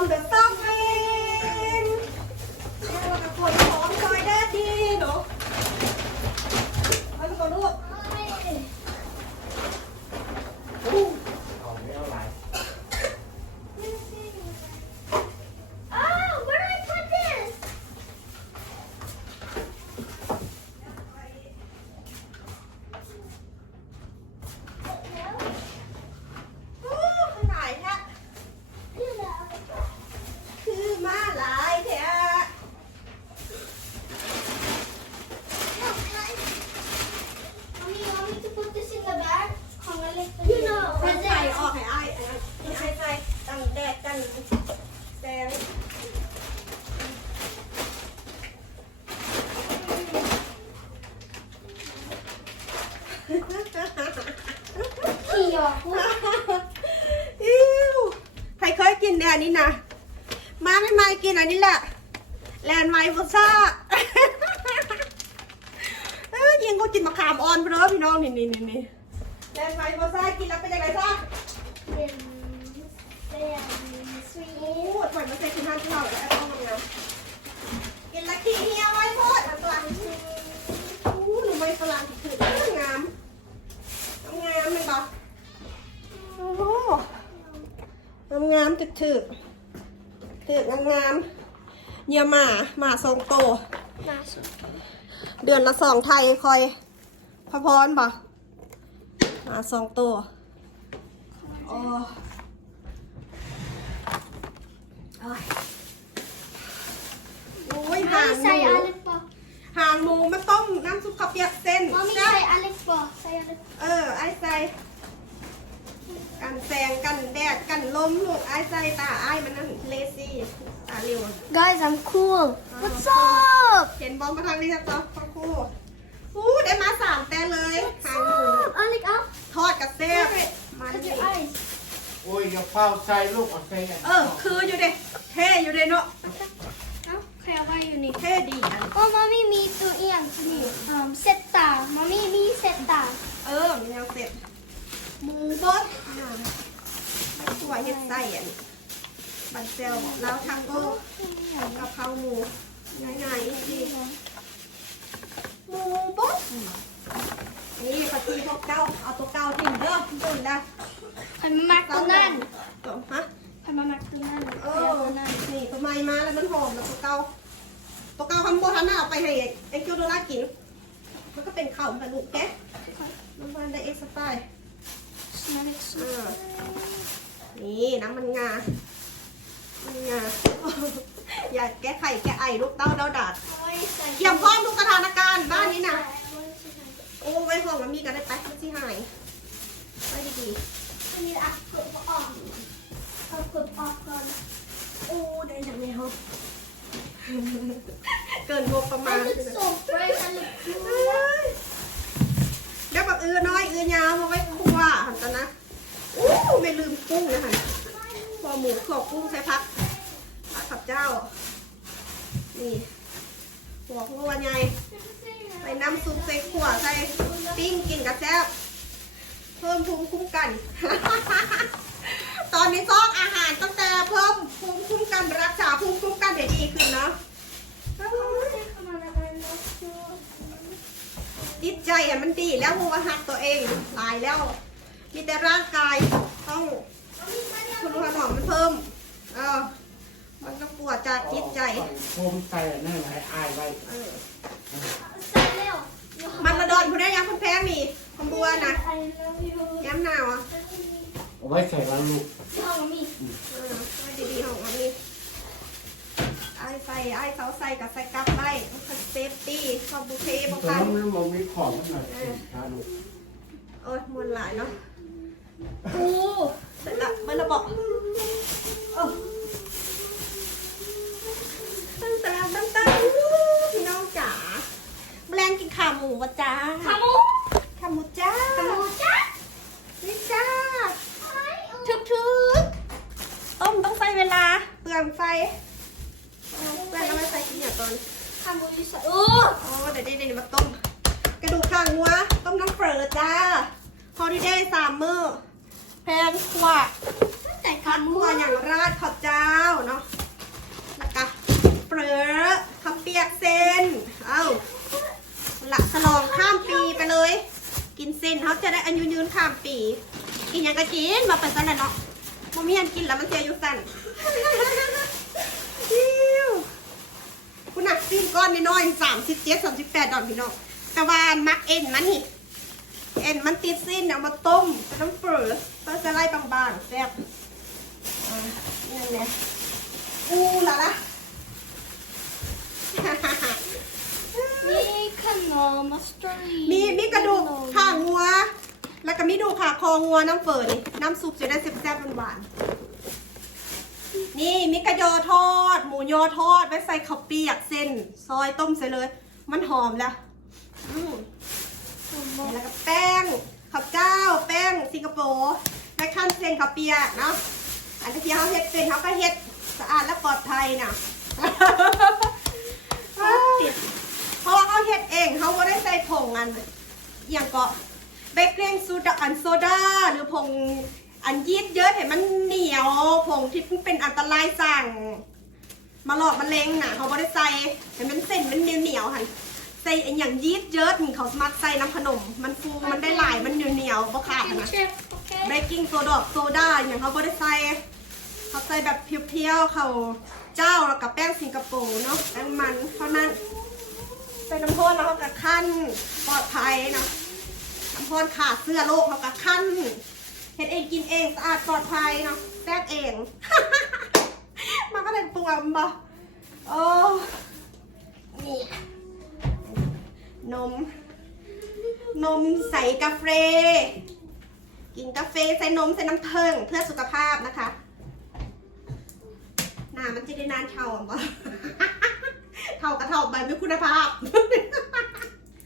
from the suffering เรียกว่ากระปวดของคอยได้ดีเนาะเอาไปก่อนลูกอู้ เอาไม่เอาไร Oh, where do I put this? อู้หลายแท้คือมาหลายแท้ Mommy, you want me to put this in the bag? You know. ใส่ใส่ออกให้อ้ายอันนั้นให้อ้ายใส่ตั้งแดดตั้งแสง Here. อิ้วใครเคยกินเนี่ยอันนี้นะ มาไม่มากินอันนี้แหละ แลนด์ไวท์บุซ่าเอ้ยยิงกูกินมะขามอ่อนไปเลยพี่น้องนี่นี่นี่นี่แลนด์ไวท์บุซ่ากินแล้วเป็นยังไงซ่า Then, then, โอ้ sweet. ถอยมาใส่กินห้าที่เราแล้วต้องมันนะกินละขี้เฮียไว้ามงามถึกถึกถึกงามงามเยี่ยมหมาหมาทรงโต Nice. เดือนละสองไทยคอยพระพรปะหมาสองตัวโอ้โอ้ยโอ้ยหาง Mommy, หมู say Alec Bo. หางหมูมาต้มน้ำซุปข้าวเปียกเส้น Mommy, แซ่บ say Alec Bo. Say Alec เออไอ้ใส่ กันแสงกันแดดกันลมลูกไอ้ใส่ตาไอ้มันนั่นเลซี่ตาเร็ว Guys, I'm cool. What's up? เห็นบอมมาทางนี้ครับจ๊ะพ่อครูอู้ได้มาสามแต่เลยหางหมู up? Alec, up. ทอดกับเซ่บมัน Cut นี่ your eyes. โอ้ยอย่าเฝ้าใจลูกเอาใจกันเออ คืออยู่เด้เท่อยู่เด้เนาะ Okay, what do you need? เท่ดีอัน Oh, mommy, me too. Ian, me. Um, seta. Mommy, me seta. เออมันยังเสร็จ หมูบดสวยเห็ดไส้อันนี้บันเซลแล้วทางโก้กะเพราหมูง่ายๆดีหมูบดนี่ปฏิพวกเก้าเอาตัวเก้าทิ้งเด้อตุ่นนะ I'm McDonald. ตัวฮะ I'm a McDonald. เออนี่ตัวใหม่มาแล้วมันหอมแล้วตัวเก่าตัวเก่าคำโบทันน่ะเอาไปให้ไอ้คิวโดรากิน มันก็เป็นข้าวเหมือนกันลูกแกะน้ำมันได้เอ็กซ์ไตล์ นี่น้ำมันงา มันงา อย่าแก้ไข่แก้ไอลูกเต้าเต้าดาดเตรียมพร้อมทุกสถานการณ์บ้านนี้น่ะโอ้ไว้ห้องมันมีกันได้ไปมันสิหายไว้ดี I need to put it on. I'll put popcorn. ๆโอ้ได้จังเลยห้องเกินงบประมาณ And it's so fresh and it's เอ้ยเดี๋ยวแบบเอือน้อยเอือยาวมาไว้ คั่วหันกันนะอู้ไม่ลืมกุ้งนะหันพอหมูขอบกุ้งใส่พักพักขับเจ้า นี่หัวงัวใหญ่ใส่น้ำซุปใส่ขั่วใส่ปิ้งกินกับแซ่บเพิ่มภูมิคุ้มกัน ตอนนี้ซอกอาหารตั้งแต่เพิ่มภูมิคุ้มกันรักษาภูมิคุ้มกันได้ดีขึ้นเนาะ Come on, I love you. จิตใจอะมันดีแล้วเพราะว่าหักตัวเองตายแล้ว มีแต่ร่างกายต้องคุณรู้หมอมันเพิ่มเออมันก็ปวดจากจิตใจโคมใจนั่นให้อายไว้เออ Say Leo. มันระดอนคุณได้ยังคุณแพ้มีคำบัวนะ I love you. ย้ำหนาวอะเอาไว้ใส่วันลูก Oh, me. เออไว้ดีๆของมันนี่ไอ้ใส่ไอ้เขาใส่กับใส่กลับได้มันเซฟตี้ขอบบุเฟ่บตัวกันั้นนมันบ่มีของมันหน่อยชาลูกโอ้ยมวนหลายเนาะ เฟอร์จ้าฮอลิเดย์ซัมเมอร์แพงกว่าแต่คันมัวอย่างราดขอบเจ้าเนาะนะคะเฟอร์กคำเปียกเซนเอาละสลองข้ามปีไปเลย กินเซนเขาจะได้อายุยืนข้ามปี กินอย่างกะกินมาเปิดสั้นเลยเนาะมัมีอันกินแล้วมันเสียอายุสั้นดิวคุณหนักสิ้นก้อนน้อยสามสิบเจ็ดสามสิบแปดดอนพี่น้องแต่ว่นมักเอ็นมันนี่ เอ็นมันติดซีนเนี่ยเอามาต้มเป็นน้ำเปลือกก็จะไล่บางๆแซ่บอ่านี่นแหละอู้ละละมีขนมมัสตอร์มีมีกระดูกขางัว แล้วก็มีดูกขาคองัวน้ำเฟิร์นี่น้ำซุปจะได้แซ่บๆหวานๆนี่มีกระยอทอด หมูยอทอดไว้ใส่ข้าวเปียกเส้น ซอยต้มใส่เลย มันหอมแล้วอืม แล้วก็แป้งข้าวเจ้า แป้งสิงคโปร์และขั้นเส้นข้าวเปียกเนาะอันที่เขาเฮ็ดเป็นเขาก็เฮ็ดสะอาดและปลอดภัยนะเพราะว่าเขาเฮ็ดเองเขาไม่ได้ใส่ผงอันอย่างก็เบกกิ้งโซดาอันโซดาหรือผงอันยีสต์เยอะเห็นมันเหนียวผงที่เป็นอันตรายสั่งมาหลอกมาเลงนะเขาไม่ได้ใส่เห็นมันเส้นมันเหนียวเหนียวหัน ใส่อันอย่างยีสต์เยอะนี่เขาสมัครใส่น้ำขนม มันฟูมันได้หลายมันเหนียวเหนียวๆบ่ขาดชิมนะเชฟโอเคเบกกิ้งโซดาโซดาอย่างเขาไม่ได้ใส่เขาใส่แบบเพียวๆเขาเจ้าแล้วกับแป้งสิงคโปร์เนาะแป้งมันเท่านั้นใส่น้ำพ่นแล้วเขาก็ขั้นปลอดภัยเนาะน้ำพ่นขาดเสื้อโรคเขาก็ขั้นเฮ็ดเองกินเองสะอาดปลอดภัยเนาะแซ่บเองมันก็เลยปรุงอะมันบ่โอ้นี่ นม นมใส่กาแฟ กินกาแฟใส่นมใส่น้ำผึ้งเพื่อสุขภาพนะคะหน้ามันจะได้นานเท่าบ่เท่ากับเท่าใบไม่คุณภาพ